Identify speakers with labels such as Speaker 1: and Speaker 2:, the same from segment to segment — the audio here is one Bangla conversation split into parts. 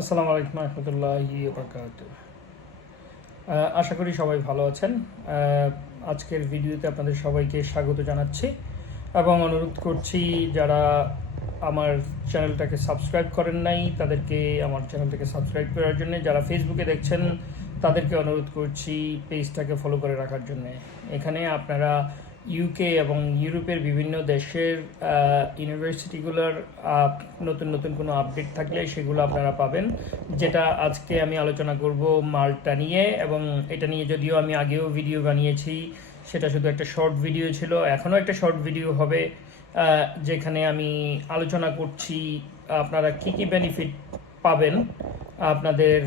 Speaker 1: আসসালামু আলাইকুম রহমতুল্লাহি বরকাত আশা করি সবাই ভালো আছেন। আজকের ভিডিওতে আপনাদের সবাইকে স্বাগত জানাচ্ছি এবং অনুরোধ করছি যারা আমার চ্যানেলটাকে সাবস্ক্রাইব করেন নাই, তাদেরকে আমার চ্যানেলটাকে সাবস্ক্রাইব করার জন্য, যারা ফেসবুকে দেখছেন, তাদেরকে অনুরোধ করছি পেজটাকে ফলো করে রাখার জন্য। এখানে আপনারা ইউকে এবং ইউরোপের বিভিন্ন দেশের ইউনিভার্সিটিগুলোর নতুন নতুন কোনো আপডেট থাকলে সেগুলো আপনারা পাবেন। যেটা আজকে আমি আলোচনা করব মালটা নিয়ে এবং এটা নিয়ে যদিও আমি আগেও ভিডিও বানিয়েছি, সেটা শুধু একটা শর্ট ভিডিও ছিল এখনও একটা শর্ট ভিডিও হবে যেখানে আমি আলোচনা করছি আপনারা কি কি বেনিফিট পাবেন আপনাদের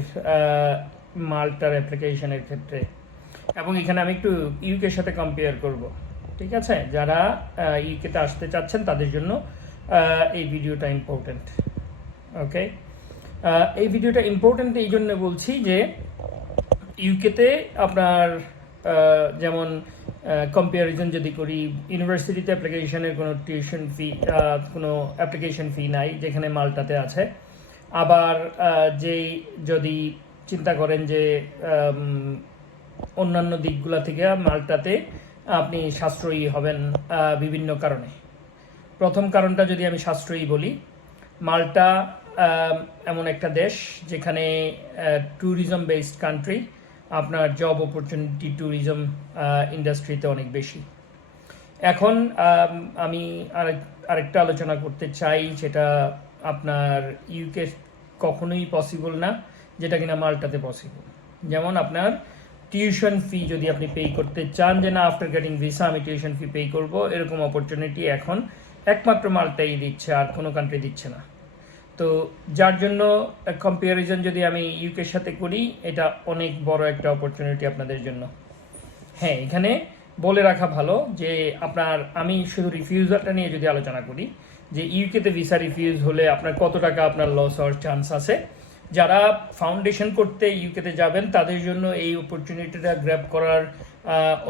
Speaker 1: মালটার অ্যাপ্লিকেশনের ক্ষেত্রে। এবং এখানে আমি একটু ইউকের সাথে কম্পেয়ার করব। ঠিক আছে? যারা ইউকেতে আসতে চাচ্ছেন, তাদের জন্য এই ভিডিওটা ইম্পর্টেন্ট ওকে এই ভিডিওটা ইম্পর্টেন্ট এই জন্য বলছি যে ইউকেতে আপনার যেমন কম্পারিজন যদি করি ইউনিভার্সিটিতে অ্যাপ্লিকেশনের কোনো টিউশন ফি কোনো অ্যাপ্লিকেশন ফি নাই, যেখানে মালটাতে আছে। আবার যেই যদি চিন্তা করেন যে অন্যান্য দিকগুলা থেকে মালটাতে আপনি সাশ্রয়ী হবেন বিভিন্ন কারণে। প্রথম কারণটা যদি আমি সাশ্রয়ী বলি মাল্টা এমন একটা দেশ যেখানে ট্যুরিজম বেসড কান্ট্রি আপনার জব অপরচুনিটি ট্যুরিজম ইন্ডাস্ট্রিতে অনেক বেশি। এখন আম, আমি আরেক আরেকটা আলোচনা করতে চাই যেটা আপনার ইউকে কখনোই পসিবল না যেটা কিনা মাল্টাতে পসিবল যেমন আপনার টিউশন ফি যদি আপনি পে করতে চান যে না আফটার গেটিং ভিসা আমি টিউশন ফি পে করব, এরকম অপরচুনিটি এখন একমাত্র মালটাই দিচ্ছে, আর কোনো কান্ট্রি দিচ্ছে না। তো যার জন্য কম্পারিজন যদি আমি ইউকের সাথে করি, এটা অনেক বড় একটা অপরচুনিটি আপনাদের জন্য। হ্যাঁ এখানে বলে রাখা ভালো যে আপনার, আমি শুধু রিফিউজালটা নিয়ে যদি আলোচনা করি, যে ইউকেতে ভিসা রিফিউজ হলে আপনার কত টাকা আপনার লস হওয়ার চান্স আছে যারা ফাউন্ডেশন করতে ইউকেতে যাবেন, তাদের জন্য এই অপরচুনিটিটা গ্র্যাব করার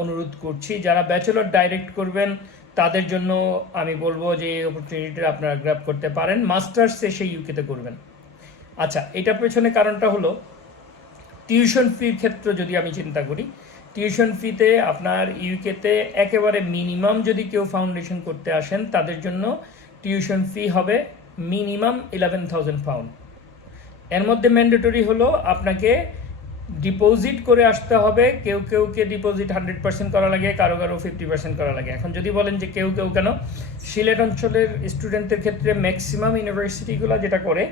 Speaker 1: অনুরোধ করছি। যারা ব্যাচেলর ডাইরেক্ট করবেন, তাদের জন্য আমি বলব যে এই অপরচুনিটিটা আপনারা গ্র্যাব করতে পারেন। মাস্টার্স এসে ইউকেতে করবেন। আচ্ছা এটার পেছনে কারণটা হলো টিউশন ফির ক্ষেত্রে যদি আমি চিন্তা করি টিউশন ফিতে আপনার ইউকেতে একেবারে মিনিমাম যদি কেউ ফাউন্ডেশন করতে আসেন, তাদের জন্য টিউশন ফি হবে মিনিমাম ইলেভেন থাউজেন্ড পাউন্ড এর মধ্যে ম্যান্ডেটরি হলো আপনাকে ডিপোজিট করে আসতে হবে, কেউ কেউকে ডিপোজিট হান্ড্রেড পার্সেন্ট করা লাগে, কারও কারও ফিফটি পার্সেন্ট করা লাগে। এখন যদি বলেন যে কেউ কেউ কেন, সিলেট অঞ্চলের স্টুডেন্টদের ক্ষেত্রে ম্যাক্সিমাম ইউনিভার্সিটিগুলো যেটা করে,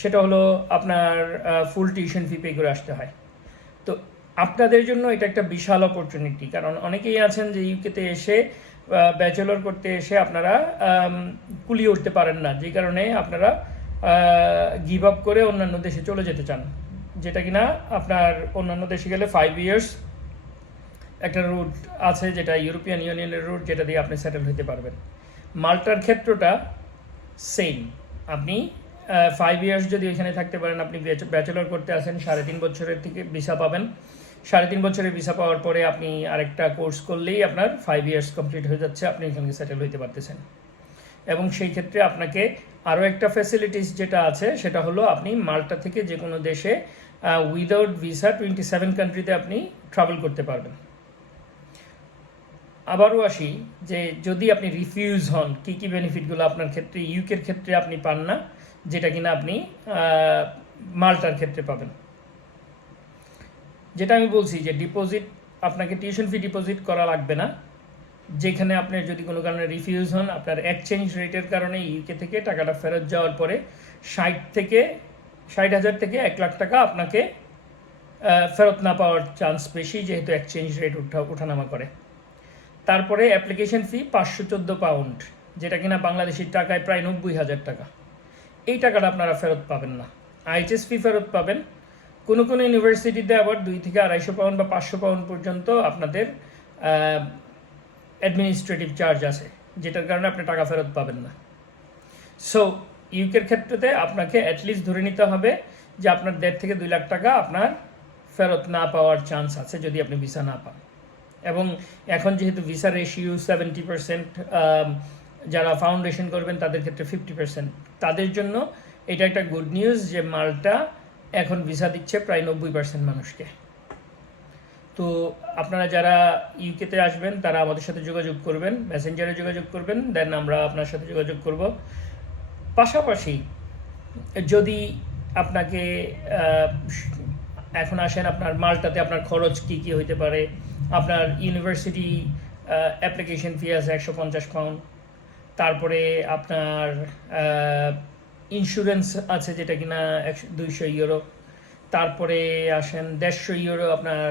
Speaker 1: সেটা হলো আপনার ফুল টিউশন ফি পে করে আসতে হয়। তো আপনাদের জন্য এটা একটা বিশাল অপরচুনিটি কারণ অনেকেই আছেন যে ইউকেতে এসে ব্যাচেলর করতে এসে আপনারা কুলিয়ে উঠতে পারেন না। যে কারণে আপনারা গিভ আপ করে অন্যান্য দেশে চলে যেতে চান। যেটা কিনা আপনার অন্যান্য দেশে গেলে ফাইভ ইয়ার্স একটা রুট আছে যেটা ইউরোপিয়ান ইউনিয়নের রুট যেটা দিয়ে আপনি সেটেল হতে পারবেন। মাল্টার ক্ষেত্রটা সেম আপনি ফাইভ ইয়ার্স যদি ওইখানে থাকতে পারেন, আপনি ব্যাচেলর করতে আসেন সাড়ে তিন বছরের থেকে ভিসা পাবেন। সাড়ে তিন বছরের ভিসা পাওয়ার পরে আপনি আরেকটা কোর্স করলেই আপনার ফাইভ ইয়ার্স কমপ্লিট হয়ে যাচ্ছে, আপনি এখানে সেটেল হইতে পারতেছেন। এবং সেই ক্ষেত্রে আপনাকে আরও একটা ফ্যাসিলিটিস যেটা আছে, সেটা হলো আপনি মাল্টা থেকে যে কোনো দেশে উইদাউট ভিসা টোয়েন্টি সেভেন কান্ট্রিতে আপনি ট্রাভেল করতে পারবেন। আবারও আসি যে যদি আপনি রিফিউজ হন, কি কি বেনিফিটগুলো আপনার ক্ষেত্রে ইউকের ক্ষেত্রে আপনি পান না, যেটা কিনা আপনি মাল্টার ক্ষেত্রে পাবেন। যেটা আমি বলছি যে ডিপোজিট আপনাকে টিউশন ফি ডিপোজিট করা লাগবে না। যেখানে আপনার যদি কোনো কারণে রিফিউজ হন, আপনার এক্সচেঞ্জ রেটের কারণে ইউকে থেকে টাকাটা ফেরত যাওয়ার পরে ষাট থেকে, ষাট হাজার থেকে এক লাখ টাকা আপনাকে ফেরত না পাওয়ার চান্স বেশি, যেহেতু এক্সচেঞ্জ রেট উঠা ওঠানামা করে। তারপরে অ্যাপ্লিকেশন ফি পাঁচশো চোদ্দ পাউন্ড যেটা কিনা বাংলাদেশের টাকায় প্রায় নব্বই হাজার টাকা। এই টাকাটা আপনারা ফেরত পাবেন না। আইএচএস ফি ফেরত পাবেন। কোনো কোনো ইউনিভার্সিটিতে আবার দুই থেকে আড়াইশো পাউন্ড বা পাঁচশো পাউন্ড পর্যন্ত আপনাদের অ্যাডমিনিস্ট্রেটিভ চার্জ আছে, যেটার কারণে আপনি টাকা ফেরত পাবেন না। সো ইউকের ক্ষেত্রেতে আপনাকে অ্যাটলিস্ট ধরে নিতে হবে যে আপনার দেড় থেকে দুই লাখ টাকা আপনার ফেরত না পাওয়ার চান্স আছে যদি আপনি ভিসা না পান। এবং এখন যেহেতু ভিসা রেশিও সেভেন্টি পার্সেন্ট যারা ফাউন্ডেশন করবেন তাদের ক্ষেত্রে ফিফটি পার্সেন্ট তাদের জন্য এটা একটা গুড নিউজ যে মালটা এখন ভিসা দিচ্ছে প্রায় নব্বই পার্সেন্ট মানুষকে। তো আপনারা যারা ইউকেতে আসবেন, তারা আমাদের সাথে যোগাযোগ করবেন মেসেঞ্জারে যোগাযোগ করবেন দেন আমরা আপনার সাথে যোগাযোগ করব। পাশাপাশি যদি আপনাকে এখন আসেন আপনার মালটাতে আপনার খরচ কি কি হইতে পারে, আপনার ইউনিভার্সিটি অ্যাপ্লিকেশন ফি আছে একশো পঞ্চাশ পাউন্ড তারপরে আপনার ইন্স্যুরেন্স আছে যেটা কিনা একশো, দুইশো ইউরো তারপরে আসেন দেড়শো ইউরো আপনার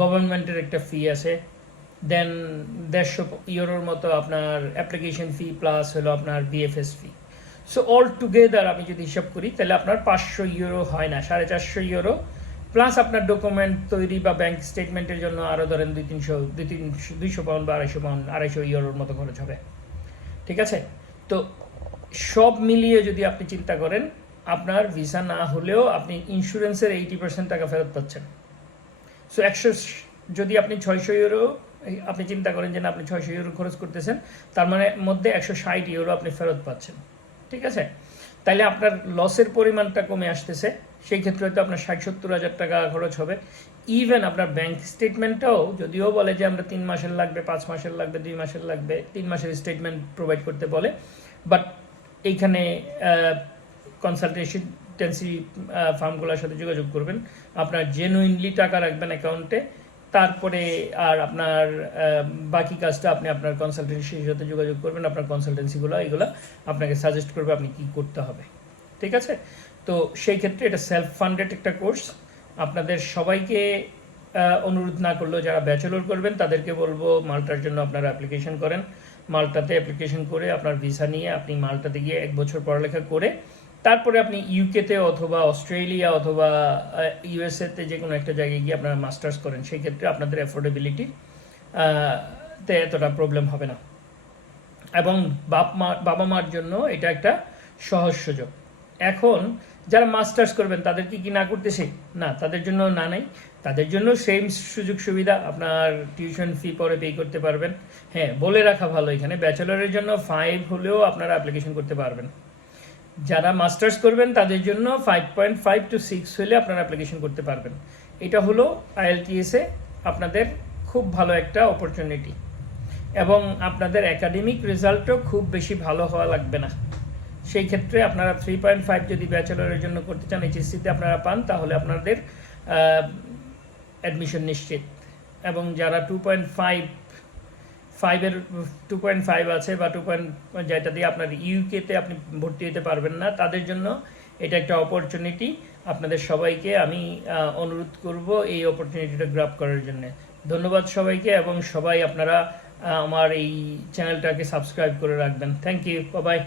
Speaker 1: গভর্নমেন্টের একটা ফি আছে। দেন দেড়শো ইউরোর মতো আপনার অ্যাপ্লিকেশন ফি প্লাস হলো আপনার BFS fee so all together আমি যদি হিসাব করি, তাহলে আপনার পাঁচশো ইউরো হয় না, সাড়ে চারশো ইউরো প্লাস আপনার ডকুমেন্ট তৈরি বা ব্যাংক স্টেটমেন্টের জন্য আরও ধরেন দুই তিনশো দুই তিনশো দুইশো পাউন্ড বা আড়াইশো পাউন্ড আড়াইশো ইউরোর মতো খরচ হবে। ঠিক আছে? তো সব মিলিয়ে যদি আপনি চিন্তা করেন, আপনার ভিসা না হলেও আপনি ইন্স্যুরেন্সের এইটি পার্সেন্ট টাকা ফেরত পাচ্ছেন। সো একশো যদি আপনি ছয়শো ইউরো আপনি চিন্তা করেন যে না, আপনি ছয়শো ইউরো খরচ করতেছেন, তার মানে মধ্যে একশো ষাট ইউরো আপনি ফেরত পাচ্ছেন। ঠিক আছে? তাইলে আপনার লসের পরিমাণটা কমে আসতেছে, সেই ক্ষেত্রে হয়তো আপনার ষাট সত্তর হাজার টাকা খরচ হবে। ইভেন আপনার ব্যাংক স্টেটমেন্টটাও যদিও বলে যে আমরা তিন মাসের লাগবে, পাঁচ মাসের লাগবে, দুই মাসের লাগবে, তিন মাসের স্টেটমেন্ট প্রোভাইড করতে বলে। বাট এইখানে কনসালটেন্সি ফার্মগুলোর সাথে যোগাযোগ করবেন। আপনার জেনুইনলি টাকা রাখবেন অ্যাকাউন্টে তারপরে আর আপনার বাকি কাজটা আপনি আপনার কনসালটেন্সির সাথে যোগাযোগ করবেন, আপনার কনসালটেন্সিগুলো এগুলো আপনাকে সাজেস্ট করবে আপনি কি করতে হবে। ঠিক আছে? তো সেই ক্ষেত্রে এটা সেলফ ফান্ডেড একটা কোর্স আপনাদের সবাইকে অনুরোধ না করলেও যারা ব্যাচেলর করবেন, তাদেরকে বলব মালটার জন্য আপনারা অ্যাপ্লিকেশন করেন। মালটাতে অ্যাপ্লিকেশন করে আপনার ভিসা নিয়ে আপনি মালটাতে গিয়ে এক বছর পড়ালেখা করে তারপরে আপনি ইউকেতে অথবা অস্ট্রেলিয়া অথবা ইউএসএতে যে কোনো একটা জায়গায় গিয়ে আপনারা মাস্টার্স করেন, সেই ক্ষেত্রে আপনাদের অ্যাফোর্ডেবিলিটি তে এতটা প্রবলেম হবে না। এবং বাপ মা, বাবা মার জন্য এটা একটা সহজ সুযোগ। এখন যারা মাস্টার্স করবেন, তাদের কি কি না করতেছে? না, তাদের জন্য না নাই। তাদের জন্য সেম সুযোগ সুবিধা, আপনার টিউশন ফি পরে পে করতে পারবেন। হ্যাঁ বলে রাখা ভালো, এখানে ব্যাচেলরের জন্য ফাইভ হলেও আপনারা অ্যাপ্লিকেশন করতে পারবেন। যারা মাস্টার্স করবেন, তাদের জন্য five point five two six হলে আপনারা অ্যাপ্লিকেশন করতে পারবেন। এটা হলো আইএলটিএসে আপনাদের খুব ভালো একটা অপরচুনিটি এবং আপনাদের একাডেমিক রেজাল্টও খুব বেশি ভালো হওয়া লাগবে না। সেই ক্ষেত্রে আপনারা থ্রি পয়েন্ট ফাইভ যদি ব্যাচেলরের জন্য করতে চান এইচএসসিতে আপনারা পান, তাহলে আপনাদের অ্যাডমিশন নিশ্চিত। এবং যারা টু পয়েন্ট ফাইভ ফাইভের টু পয়েন্ট ফাইভ আছে বা টু পয়েন্ট যেটা দিয়ে আপনার ইউকেতে আপনি ভর্তি হতে পারবেন না, তাদের জন্য এটা একটা অপরচুনিটি আপনাদের সবাইকে আমি অনুরোধ করব এই অপরচুনিটিটা গ্রাপ করার জন্য। ধন্যবাদ সবাইকে এবং সবাই আপনারা আমার এই চ্যানেলটাকে সাবস্ক্রাইব করে রাখবেন। Thank you by